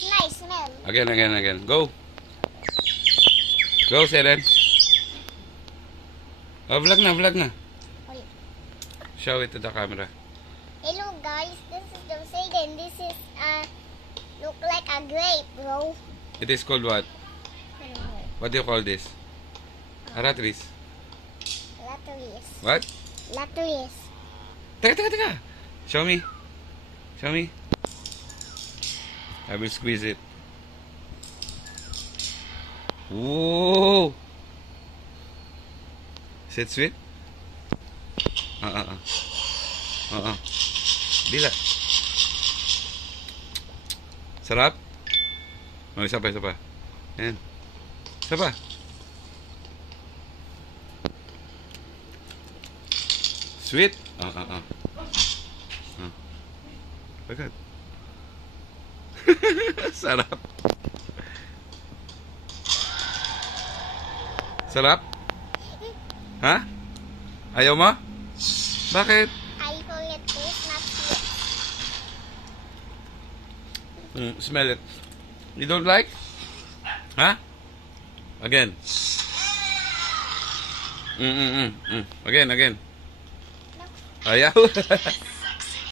nice smell. Again. Go. Go, Seren. Oh, vlog na. Wait. Show it to the camera. Hello guys, this is Jose and this is look like a grape, bro. It is called what? I don't know. What do you call this? Aratris. Latris. What? Latris. Teka. Show me. I will squeeze it. Whoa! Is it sweet? Dila. Sarap? Oh, isa pa. Ayan. Isa pa. Sweet? Agad. Sarap. Sarap? Ha? Ayaw mo? Bakit? I forget this, not sweet. Smell it. You don't like? Ha? Again. Again. No. Ayaw.